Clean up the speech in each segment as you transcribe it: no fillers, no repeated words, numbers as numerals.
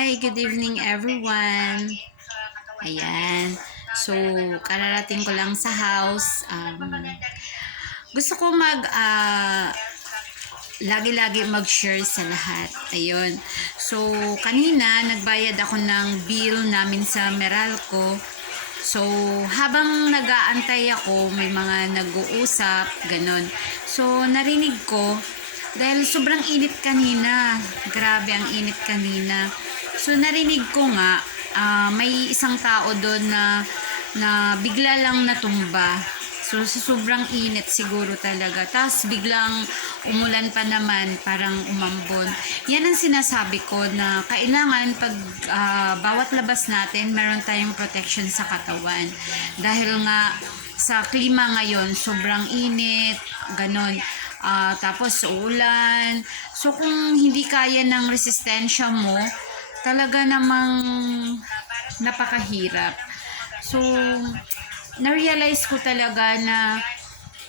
Hi, good evening everyone. Ayan. So, kararating ko lang sa house. Gusto ko lagi-lagi mag-share sa lahat. Ayun. So, kanina nagbayad ako ng bill namin sa Meralco. So, habang nag-aantay ako, may mga nag-uusap, ganon. So, narinig ko, dahil sobrang init kanina. Grabe ang init kanina. So, narinig ko nga, may isang tao doon na bigla lang natumba. So, sa sobrang init siguro talaga. Tapos, biglang umulan pa naman, parang umambon. Yan ang sinasabi ko na kailangan pag bawat labas natin, meron tayong protection sa katawan. Dahil nga, sa klima ngayon, sobrang init, ganon. Tapos ulan. So kung hindi kaya ng resistensya mo, talaga namang napakahirap. So na-realize ko talaga na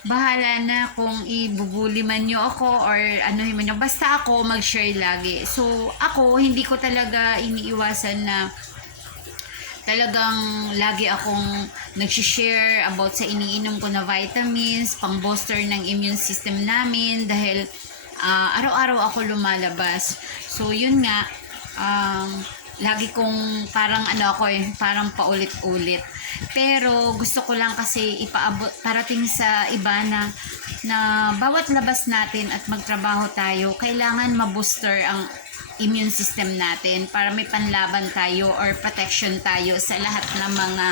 bahala na kung ibubuli man nyo ako or ano man nyo. Basta ako mag-share lagi. So ako, hindi ko talaga iniiwasan na talagang lagi akong nag-share about sa iniinom ko na vitamins, pang-booster ng immune system namin dahil araw-araw ako lumalabas. So, yun nga, lagi kong parang parang paulit-ulit. Pero gusto ko lang kasi ipaabot parating sa iba na bawat labas natin at magtrabaho tayo, kailangan ma-booster ang immune system natin para may panlaban tayo or protection tayo sa lahat ng mga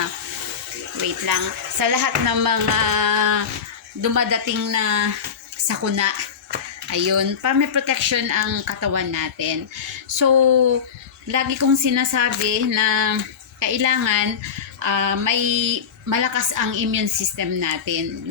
sa lahat ng mga dumadating na sakuna. Ayun, para may protection ang katawan natin. So, lagi kong sinasabi na kailangan may malakas ang immune system natin.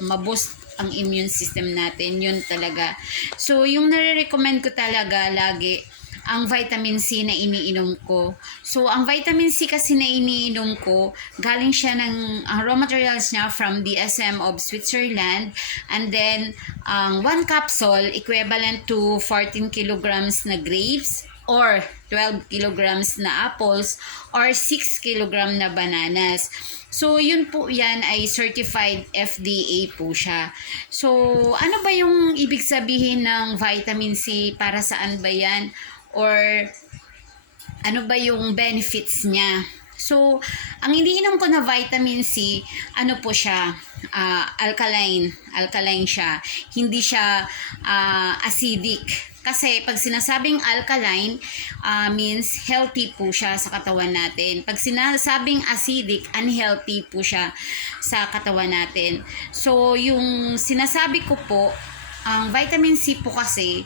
Ma-boost ang immune system natin. Yun talaga. So, yung nare-recommend ko talaga lagi, ang vitamin C na iniinom ko. So, ang vitamin C kasi na iniinom ko, galing siya ng raw materials niya from DSM of Switzerland. And then, ang 1 capsule equivalent to 14 kilograms na grapes or 12 kilograms na apples or 6 kilogram na bananas. So, yun po yan ay certified FDA po siya. So, ano ba yung ibig sabihin ng vitamin C? Para saan ba yan? Or ano ba yung benefits niya? So, ang iniinom ko na vitamin C, ano po siya? Alkaline. Alkaline siya. Hindi siya acidic. Kasi pag sinasabing alkaline, means healthy po siya sa katawan natin. Pag sinasabing acidic, unhealthy po siya sa katawan natin. So, yung sinasabi ko po, ang vitamin C po kasi,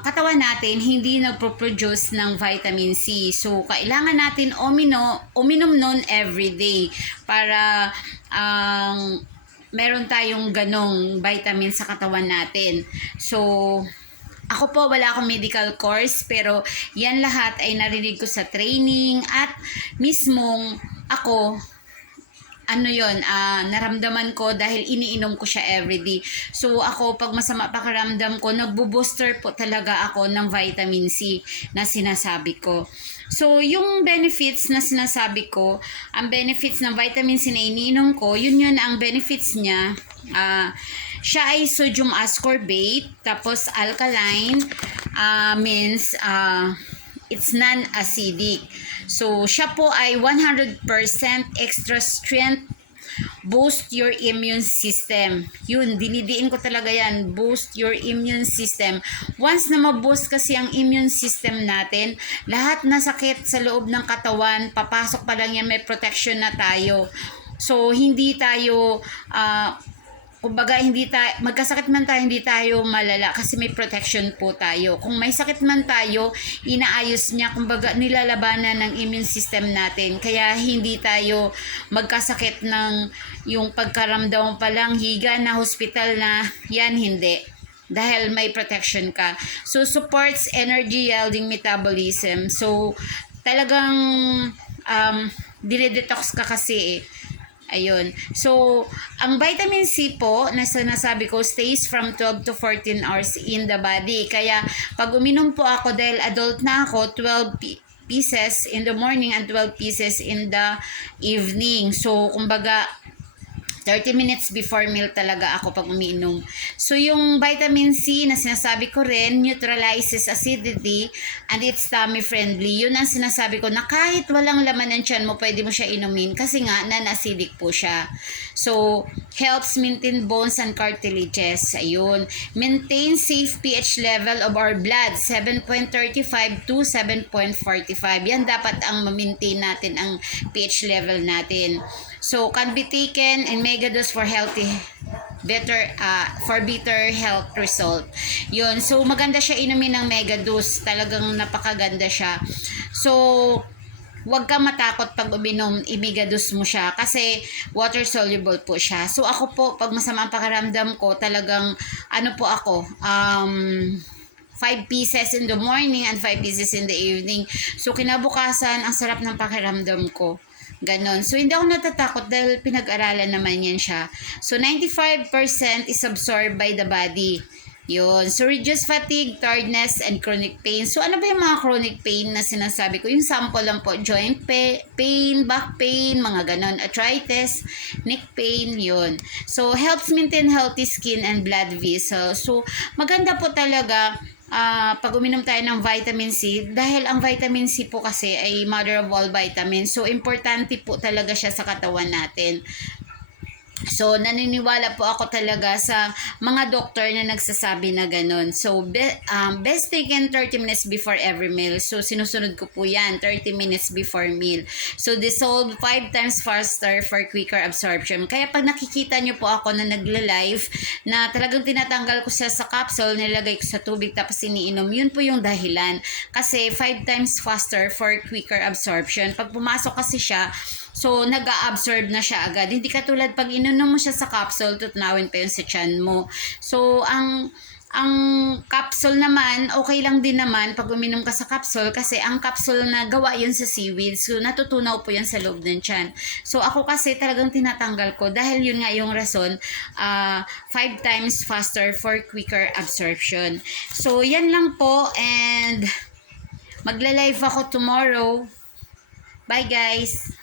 katawan natin hindi nagpo-produce ng vitamin C. So, kailangan natin uminom nun everyday para meron tayong ganong vitamin sa katawan natin. So, ako po, wala akong medical course, pero yan lahat ay narinig ko sa training at mismong ako, naramdaman ko dahil iniinom ko siya everyday. So, ako, pag masama pakiramdam ko, nagbo-booster po talaga ako ng vitamin C na sinasabi ko. So, yung benefits na sinasabi ko, ang benefits ng vitamin C na iniinom ko, yun ang benefits niya. Siya ay sodium ascorbate, tapos alkaline, means it's non-acidic. So, siya po ay 100% extra strength, boost your immune system. Yun, dinidiin ko talaga yan, boost your immune system. Once na ma-boost kasi ang immune system natin, lahat na sakit sa loob ng katawan, papasok pa lang yan, may protection na tayo. So, hindi tayo, kumbaga, magkasakit man tayo, hindi tayo malala kasi may protection po tayo. Kung may sakit man tayo, inaayos niya, kumbaga, nilalabanan ng immune system natin. Kaya hindi tayo magkasakit ng yung pagkaramdam pa lang, higa na, hospital na, yan hindi. Dahil may protection ka. So, supports energy yielding metabolism. So, talagang dinedetox ka kasi Ayun. So, ang vitamin C po, na sinasabi ko, stays from 12 to 14 hours in the body. Kaya, pag uminom po ako, dahil adult na ako, pieces in the morning and 12 pieces in the evening. So, kumbaga, 30 minutes before meal talaga ako pag umiinom. So, yung vitamin C na sinasabi ko rin, neutralizes acidity and it's tummy friendly. Yun ang sinasabi ko na kahit walang laman ng tiyan mo, pwede mo siya inumin kasi nga non-acidic po siya. So, helps maintain bones and cartilages. Ayun. Maintain safe pH level of our blood, 7.35 to 7.45. Yan dapat ang ma-maintain natin ang pH level natin. So, can be taken in mega dose for better health result. Yun. So, maganda siya inumin ng mega dose. Talagang napakaganda siya. So, huwag ka matakot pag uminom, i-mega dose mo siya kasi water soluble po siya. So, ako po, pag masama ang pakiramdam ko, talagang, 5 pieces in the morning and 5 pieces in the evening. So, kinabukasan, ang sarap ng pakiramdam ko. Ganon. So, hindi ako natatakot dahil pinag-aralan naman yan siya. So, 95% is absorbed by the body. Yun. So, reduce fatigue, tiredness, and chronic pain. So, ano ba yung mga chronic pain na sinasabi ko? Yung sample lang po, joint pain, back pain, mga ganon, arthritis, neck pain, yun. So, helps maintain healthy skin and blood vessels. So, maganda po talaga pag uminom tayo ng vitamin C, dahil ang vitamin C po kasi ay mother of all vitamins. So, importante po talaga siya sa katawan natin. So, naniniwala po ako talaga sa mga doktor na nagsasabi na ganun. So, best taken 30 minutes before every meal. So, sinusunod ko po yan, 30 minutes before meal. So, dissolve 5 times faster for quicker absorption. Kaya pag nakikita nyo po ako na nagla-live, na talagang tinatanggal ko siya sa capsule, nilagay ko sa tubig tapos iniinom, yun po yung dahilan. Kasi 5 times faster for quicker absorption. Pag pumasok kasi siya, so, nag-a-absorb na siya agad. Hindi katulad pag inunom mo siya sa capsule, tutunawin pa yun sa tiyan mo. So, ang capsule naman, okay lang din naman pag uminom ka sa capsule kasi ang capsule na gawa yun sa seaweed. So, natutunaw po yan sa loob ng tiyan. So, ako kasi talagang tinatanggal ko dahil yun nga yung rason, 5 times faster for quicker absorption. So, yan lang po and magla-live ako tomorrow. Bye guys!